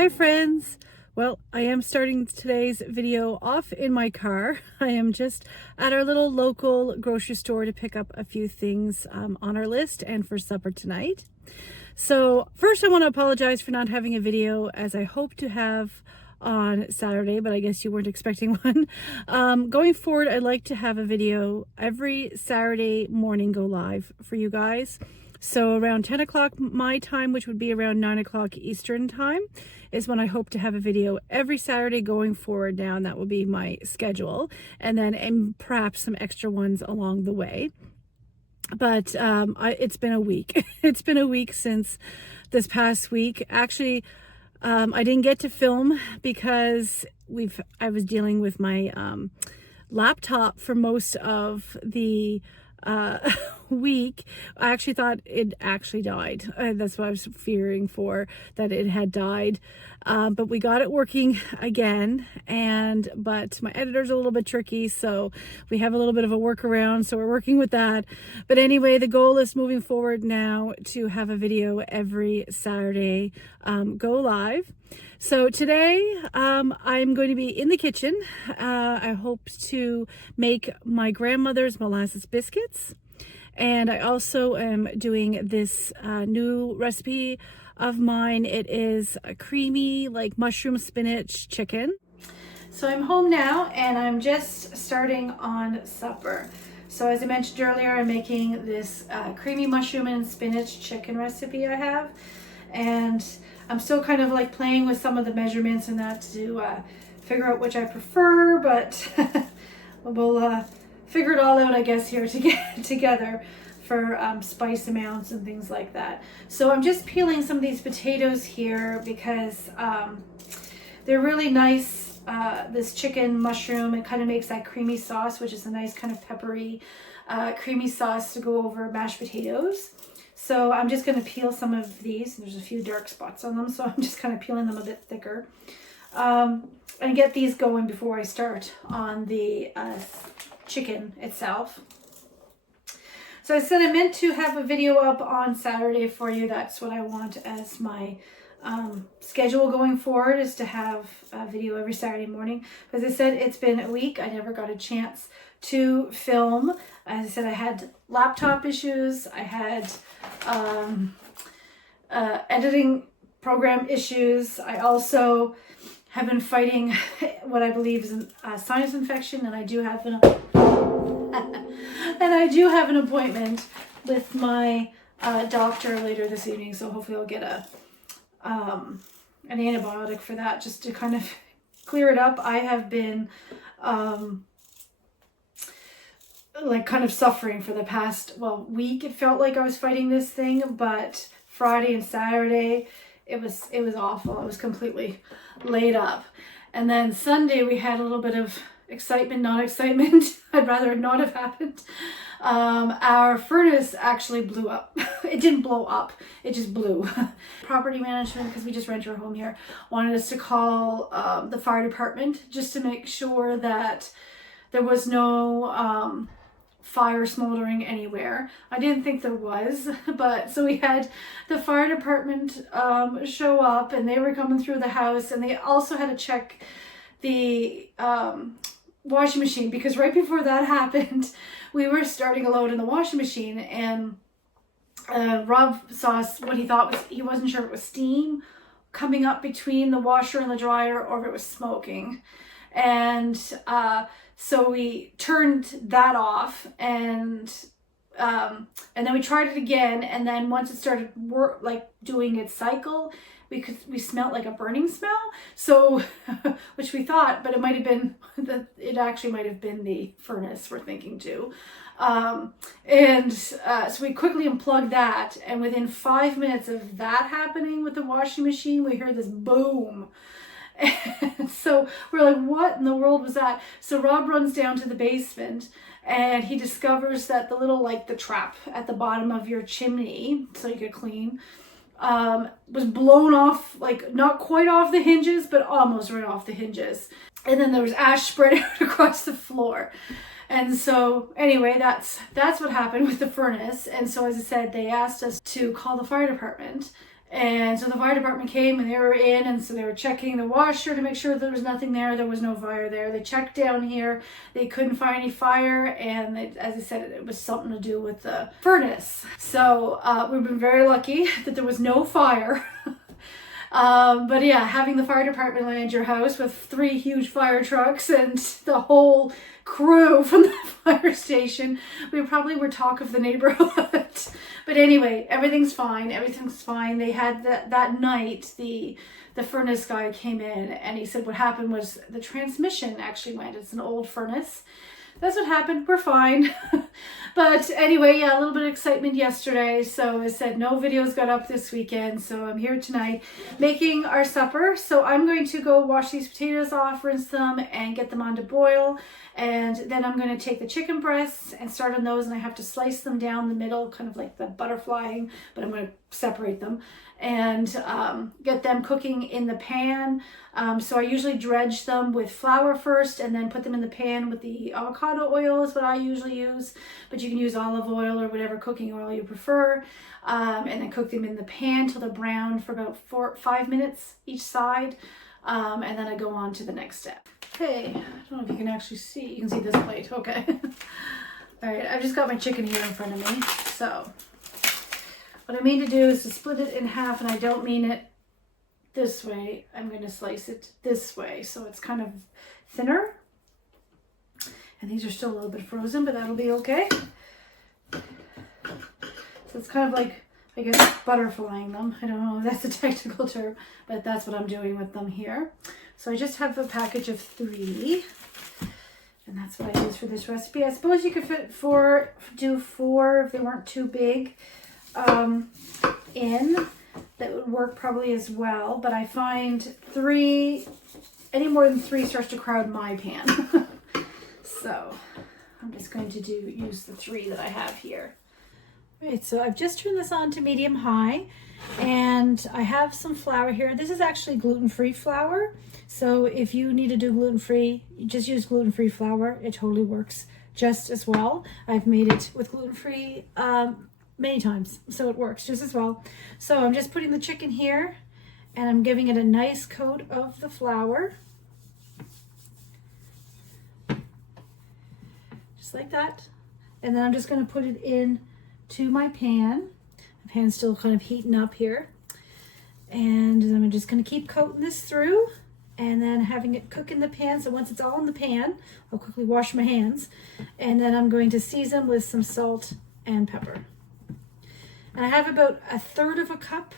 Hi friends! Well, I am starting today's video off in my car. I am just at our little local grocery store to pick up a few things on our list and for supper tonight. So first I want to apologize for not having a video as I hope to have on Saturday, but I guess you weren't expecting one. Going forward, I'd like to have a video every Saturday morning go live for you guys. So around 10 o'clock my time, which would be around 9 o'clock Eastern time, is when I hope to have a video every Saturday going forward now, and that will be my schedule. And then perhaps some extra ones along the way. But it's been a week. It's been a week since this past week. Actually, I didn't get to film because I was dealing with my laptop for most of the week. I actually thought it actually died. That's what I was fearing for, that it had died. But we got it working again, but my editor's a little bit tricky, so we have a little bit of a workaround, so we're working with that. But anyway, the goal is moving forward now to have a video every Saturday go live. So today I'm going to be in the kitchen. I hope to make my grandmother's molasses biscuits. And I also am doing this new recipe of mine. It is a creamy, like mushroom spinach chicken. So I'm home now and I'm just starting on supper. So as I mentioned earlier, I'm making this creamy mushroom and spinach chicken recipe I have. And I'm still kind of like playing with some of the measurements and that to figure out which I prefer, but we'll figure it all out, I guess, here together for spice amounts and things like that. So I'm just peeling some of these potatoes here because they're really nice. This chicken mushroom, it kind of makes that creamy sauce, which is a nice kind of peppery creamy sauce to go over mashed potatoes. So I'm just going to peel some of these. There's a few dark spots on them, so I'm just kind of peeling them a bit thicker. And get these going before I start on the chicken itself. So I said I meant to have a video up on Saturday for you. That's what I want as my schedule going forward, is to have a video every Saturday morning. As I said, it's been a week. I never got a chance to film. As I said, I had laptop issues. I had editing program issues. I also have been fighting what I believe is a sinus infection, and I do have an appointment with my doctor later this evening. So hopefully I'll get an antibiotic for that, just to kind of clear it up. I have been like kind of suffering for the past week. It felt like I was fighting this thing, but Friday and Saturday it was awful. I was completely laid up. And then Sunday we had a little bit of excitement, not excitement. I'd rather it not have happened. Our furnace actually blew up. It didn't blow up, it just blew. Property management, because we just rent our home here, wanted us to call the fire department just to make sure that there was no fire smoldering anywhere. I didn't think there was, but so we had the fire department show up, and they were coming through the house, and they also had to check the washing machine, because right before that happened, we were starting a load in the washing machine, and Rob saw what he thought was, he wasn't sure if it was steam coming up between the washer and the dryer or if it was smoking. And so we turned that off, and then we tried it again, and then once it started doing its cycle, we smelled like a burning smell. So which we thought, but it might have been it might have been the furnace, we're thinking too. So we quickly unplugged that, and within 5 minutes of that happening with the washing machine, we heard this boom. And so we're like, what in the world was that? So Rob runs down to the basement, and he discovers that the little, the trap at the bottom of your chimney, so you could clean, was blown off, not quite off the hinges, but almost right off the hinges. And then there was ash spread out across the floor. And so anyway, that's what happened with the furnace. And so, as I said, they asked us to call the fire department. And so the fire department came and they were in, and so they were checking the washer to make sure there was nothing there. There was no fire there. They checked down here. They couldn't find any fire, and as I said, it was something to do with the furnace. So we've been very lucky that there was no fire. But yeah, having the fire department land your house with 3 huge fire trucks and the whole crew from the fire station, we probably were talk of the neighborhood. But anyway, everything's fine. Everything's fine. They had that night, the furnace guy came in and he said what happened was the transmission actually went. It's an old furnace. That's what happened. We're fine. But anyway, yeah, a little bit of excitement yesterday. So I said no videos got up this weekend. So I'm here tonight making our supper. So I'm going to go wash these potatoes off, rinse them, and get them on to boil. And then I'm going to take the chicken breasts and start on those. And I have to slice them down the middle, kind of like the butterflying, but I'm going to separate them and get them cooking in the pan. So I usually dredge them with flour first and then put them in the pan with the avocado oil is what I usually use, but you can use olive oil or whatever cooking oil you prefer, and then cook them in the pan till they're brown for about 5 minutes each side, and then I go on to the next step. Okay, I don't know if you can actually see. You can see this plate, okay. All right, I've just got my chicken here in front of me, so what I mean to do is to split it in half, and I don't mean it this way. I'm going to slice it this way, so it's kind of thinner. And these are still a little bit frozen, but that'll be okay. So it's kind of like, I guess, butterflying them. I don't know if that's a technical term, but that's what I'm doing with them here. So I just have a package of 3. And that's what I use for this recipe. I suppose you could do 4 if they weren't too big. That would work probably as well, but I find 3, any more than 3 starts to crowd my pan. So I'm just going to use the 3 that I have here. All right, so I've just turned this on to medium high, and I have some flour here. This is actually gluten-free flour, so if you need to do gluten-free, you just use gluten-free flour. It totally works just as well. I've made it with gluten-free many times, so it works just as well. So I'm just putting the chicken here, and I'm giving it a nice coat of the flour. Just like that. And then I'm just going to put it in to my pan. The pan's still kind of heating up here. And I'm just going to keep coating this through and then having it cook in the pan. So once it's all in the pan, I'll quickly wash my hands. And then I'm going to season with some salt and pepper. And I have about 1/3 cup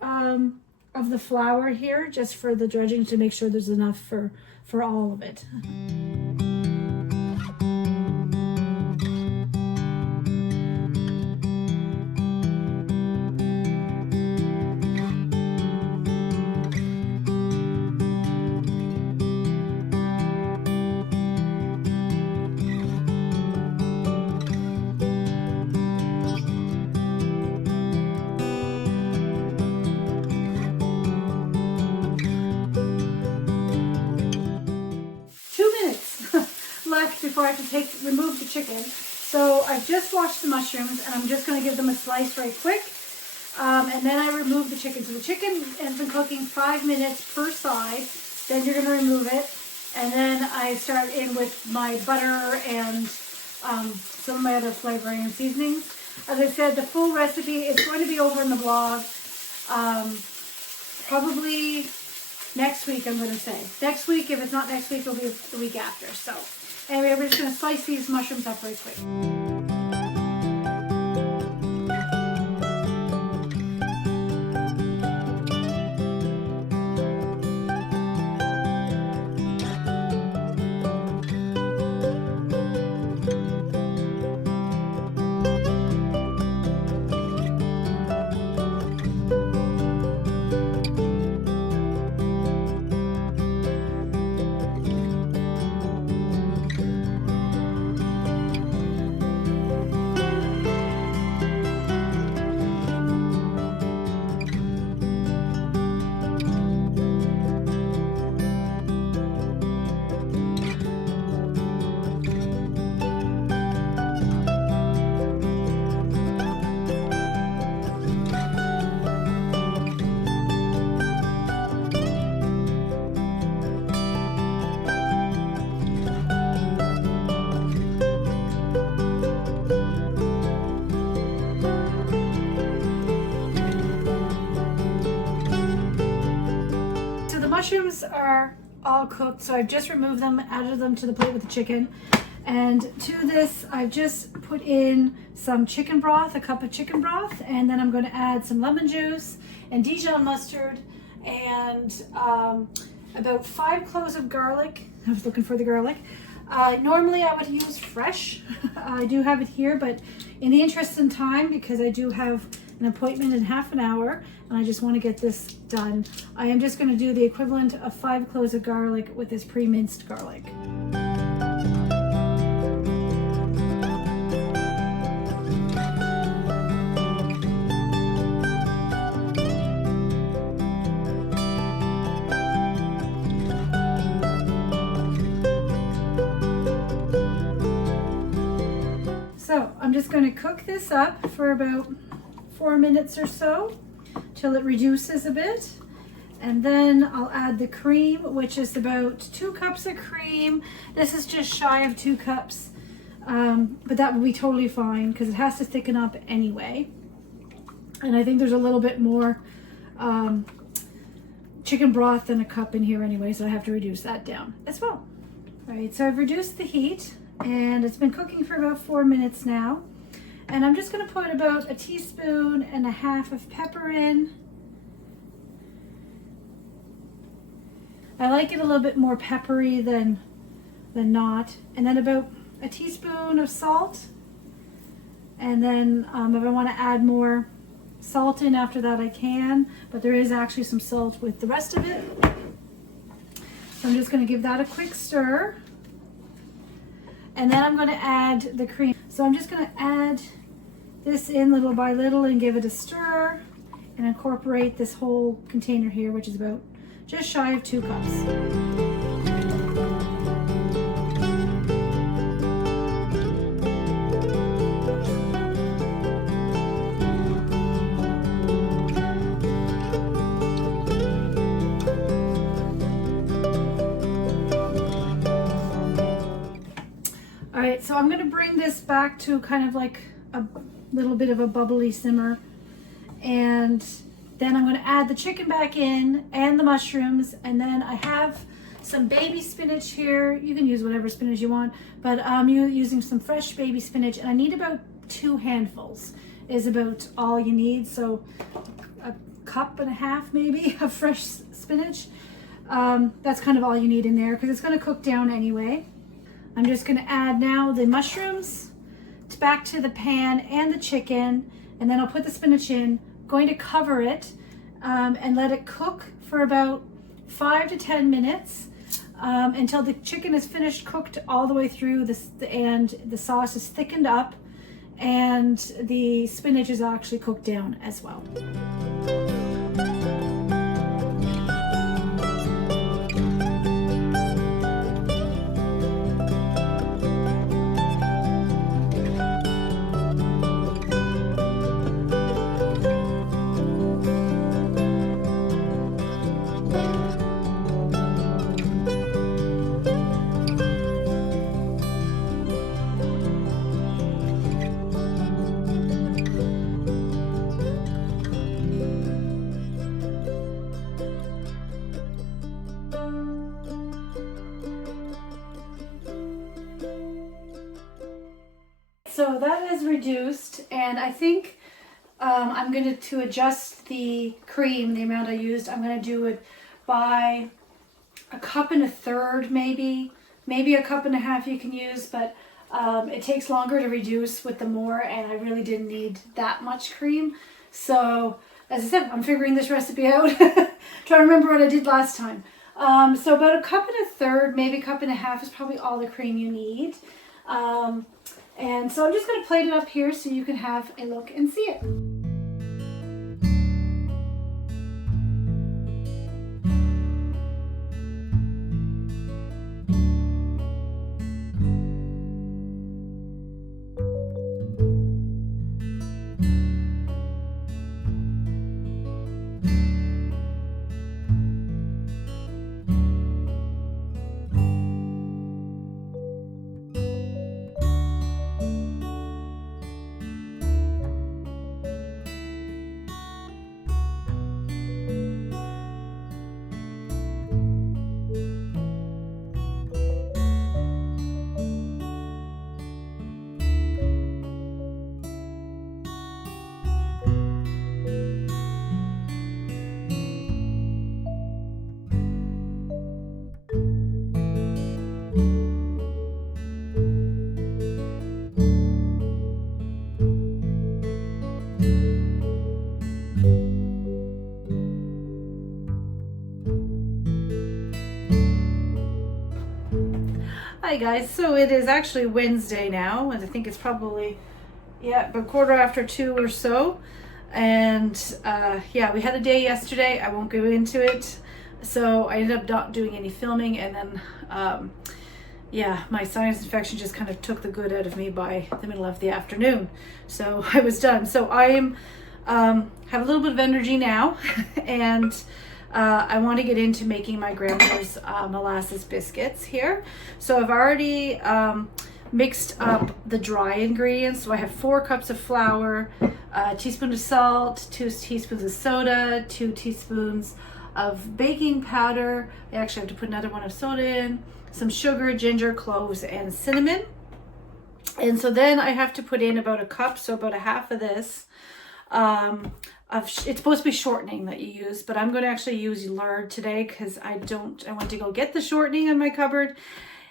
of the flour here, just for the dredging, to make sure there's enough for all of it. Left before I have to remove the chicken. So I've just washed the mushrooms, and I'm just going to give them a slice right quick, and then I remove the chicken. So the chicken has been cooking 5 minutes per side. Then you're going to remove it, and then I start in with my butter and some of my other flavoring and seasonings. As I said, the full recipe is going to be over in the blog, probably next week. I'm going to say next week. If it's not next week, it'll be the week after. So anyway, we're just going to slice these mushrooms up right quick. 2 mushrooms are all cooked, so I've just removed them, added them to the plate with the chicken. And to this, I've just put in some chicken broth, a cup of chicken broth, and then I'm going to add some lemon juice and Dijon mustard and about 5 cloves of garlic. I was looking for the garlic. Normally I would use fresh. I do have it here, but in the interest of time, because I do have an appointment in half an hour and I just want to get this done, I am just going to do the equivalent of 5 cloves of garlic with this pre-minced garlic. So I'm just going to cook this up for about 4 minutes or so till it reduces a bit, and then I'll add the cream, which is about 2 cups of cream. This is just shy of 2 cups, but that will be totally fine because it has to thicken up anyway. And I think there's a little bit more chicken broth than a cup in here anyway, so I have to reduce that down as well. All right, so I've reduced the heat and it's been cooking for about 4 minutes now. And I'm just going to put about 1.5 teaspoons of pepper in. I like it a little bit more peppery than not. And then about 1 teaspoon of salt. And then if I want to add more salt in after that, I can. But there is actually some salt with the rest of it. So I'm just going to give that a quick stir. And then I'm going to add the cream. So I'm just going to add this in little by little and give it a stir and incorporate this whole container here, which is about just shy of 2 cups. All right, so I'm going to bring this back to kind of like a little bit of a bubbly simmer, and then I'm going to add the chicken back in and the mushrooms, and then I have some baby spinach here. You can use whatever spinach you want, but I'm using some fresh baby spinach, and I need about 2 handfuls is about all you need. So 1.5 cups maybe of fresh spinach. That's kind of all you need in there because it's going to cook down anyway. I'm just going to add now the mushrooms back to the pan and the chicken, and then I'll put the spinach in, going to cover it and let it cook for about 5 to 10 minutes until the chicken is finished cooked all the way through this, and the sauce is thickened up and the spinach is actually cooked down as well. So that is reduced, and I think I'm going to adjust the cream, the amount I used. I'm going to do it by 1.3 cups, maybe 1.5 cups you can use, but it takes longer to reduce with the more, and I really didn't need that much cream. So as I said, I'm figuring this recipe out. Trying to remember what I did last time. So about 1.3 cups, maybe 1.5 cups is probably all the cream you need. And so I'm just going to plate it up here so you can have a look and see it. guys, so it is actually Wednesday now, and I think it's probably, yeah, about 2:15 or so. And yeah, we had a day yesterday. I won't go into it. So I ended up not doing any filming, and then yeah, my sinus infection just kind of took the good out of me by the middle of the afternoon. So I was done. So I am have a little bit of energy now, and I want to get into making my grandmother's molasses biscuits here. So I've already mixed up the dry ingredients. So I have 4 cups of flour, a teaspoon of salt, 2 teaspoons of soda, 2 teaspoons of baking powder. I actually have to put another one of soda in, some sugar, ginger, cloves, and cinnamon. And so then I have to put in about a cup, so about a half of this. It's supposed to be shortening that you use, but I'm going to actually use lard today because I went to go get the shortening in my cupboard.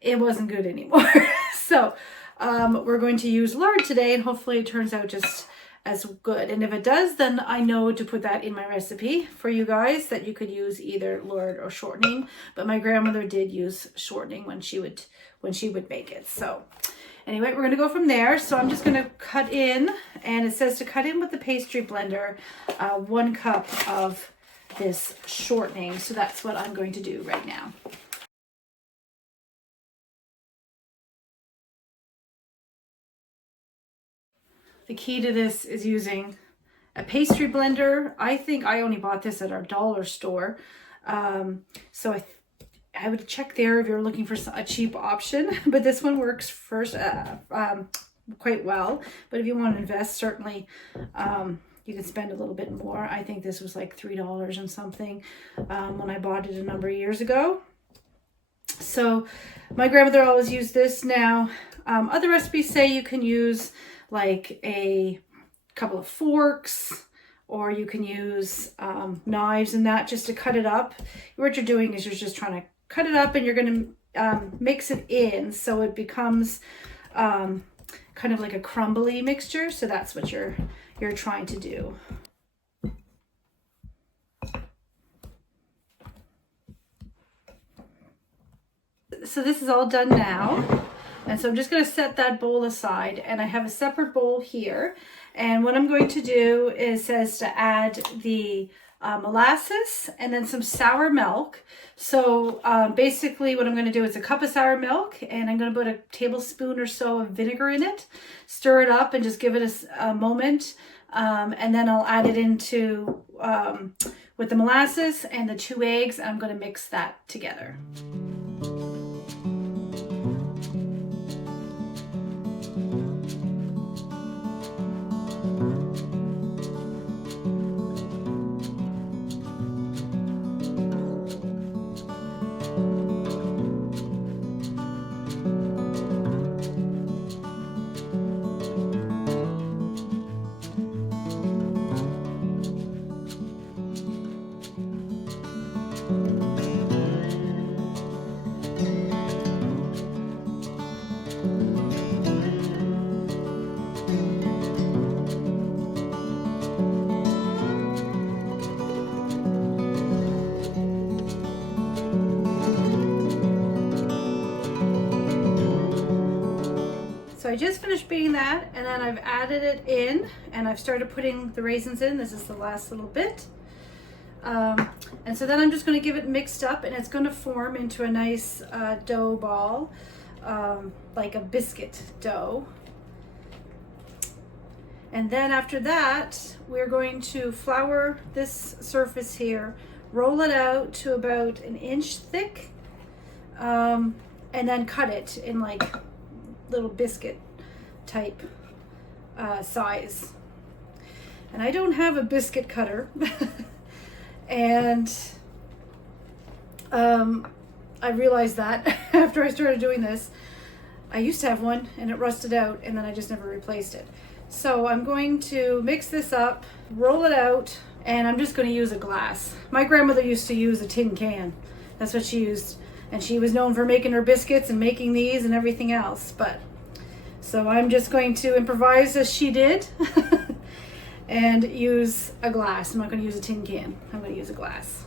It wasn't good anymore. So we're going to use lard today, and hopefully it turns out just as good. And if it does, then I know to put that in my recipe for you guys, that you could use either lard or shortening. But my grandmother did use shortening when she would make it. So anyway, we're going to go from there. So I'm just going to cut in, and it says to cut in with the pastry blender 1 cup of this shortening. So that's what I'm going to do right now. The key to this is using a pastry blender. I think I only bought this at our dollar store. So I would check there if you're looking for a cheap option, but this one works first quite well. But if you want to invest, certainly you can spend a little bit more. I think this was like $3 and something when I bought it a number of years ago. So my grandmother always used this. Now other recipes say you can use like a couple of forks, or you can use knives and that just to cut it up. What you're doing is you're just trying to cut it up, and you're going to mix it in so it becomes kind of like a crumbly mixture. So that's what you're trying to do. So this is all done now. And so I'm just going to set that bowl aside, and I have a separate bowl here. And what I'm going to do is, says to add the molasses and then some sour milk. So basically what I'm going to do is a cup of sour milk, and I'm going to put a tablespoon or so of vinegar in it, stir it up, and just give it a moment. And then I'll add it into with the molasses and the 2 eggs. And I'm going to mix that together. So I just finished beating that, and then I've added it in, and I've started putting the raisins in. This is the last little bit. And so then I'm just going to give it mixed up, and it's going to form into a nice dough ball, like a biscuit dough. And then after that, we're going to flour this surface here, roll it out to about 1 inch thick, and then cut it in like little biscuit type size. And I don't have a biscuit cutter. And I realized that after I started doing this. I used to have one, and it rusted out, and then I just never replaced it. So I'm going to mix this up, roll it out, and I'm just going to use a glass. My grandmother used to use a tin can. That's what she used. And she was known for making her biscuits and making these and everything else. But so I'm just going to improvise as she did and use a glass. I'm not going to use a tin can. I'm going to use a glass.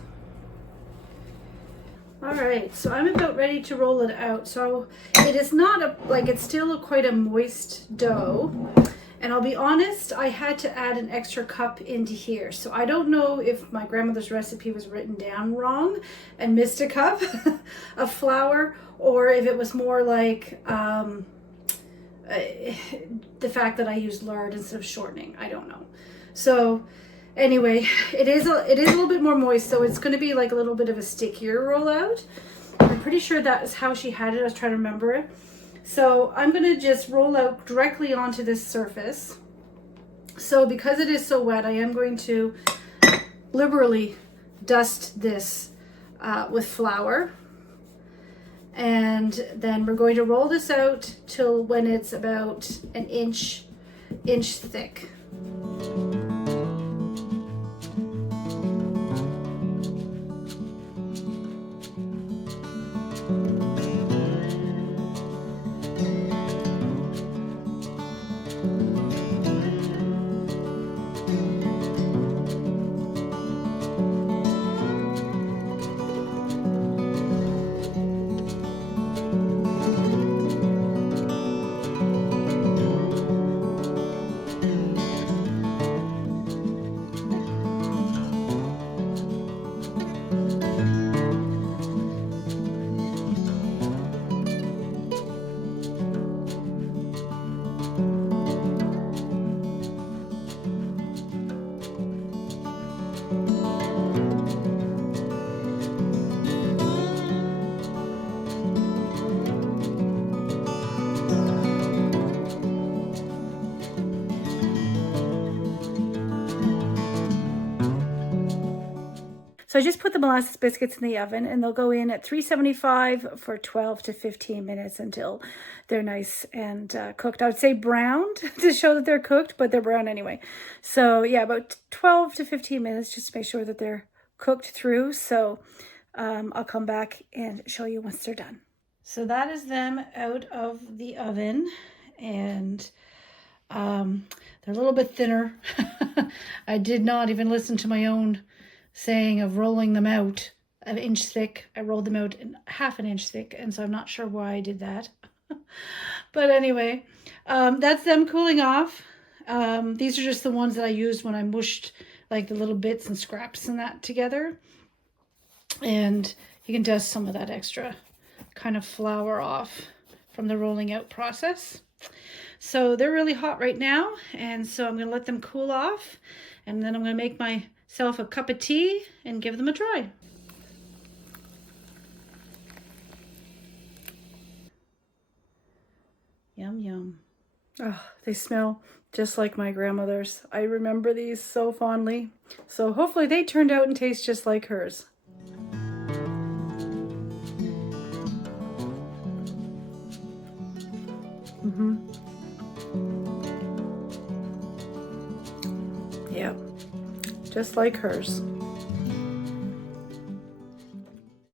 All right, so I'm about ready to roll it out. So it is not it's still quite a moist dough. And I'll be honest, I had to add an extra cup into here. So I don't know if my grandmother's recipe was written down wrong and missed a cup of flour, or if it was more like the fact that I used lard instead of shortening. I don't know. So anyway, it is a little bit more moist, so it's going to be like a little bit of a stickier rollout. I'm pretty sure that is how she had it. I was trying to remember it. So I'm going to just roll out directly onto this surface. So because it is so wet, I am going to liberally dust this with flour. And then we're going to roll this out till when it's about an inch thick. So I just put the molasses biscuits in the oven, and they'll go in at 375 for 12 to 15 minutes until they're nice and cooked. I would say browned to show that they're cooked, but they're brown anyway. So yeah, about 12 to 15 minutes just to make sure that they're cooked through. So I'll come back and show you once they're done. So that is them out of the oven, and they're a little bit thinner. I did not even listen to my own saying of rolling them out an inch thick. I rolled them out in half an inch thick, and so I'm not sure why I did that. But anyway, that's them cooling off. These are just the ones that I used when I mushed like the little bits and scraps and that together. And you can dust some of that extra kind of flour off from the rolling out process. So they're really hot right now, and so I'm going to let them cool off, and then I'm going to make myself a cup of tea and give them a try. Yum, yum. Oh, they smell just like my grandmother's. I remember these so fondly. So hopefully they turned out and taste just like hers. Yep, just like hers.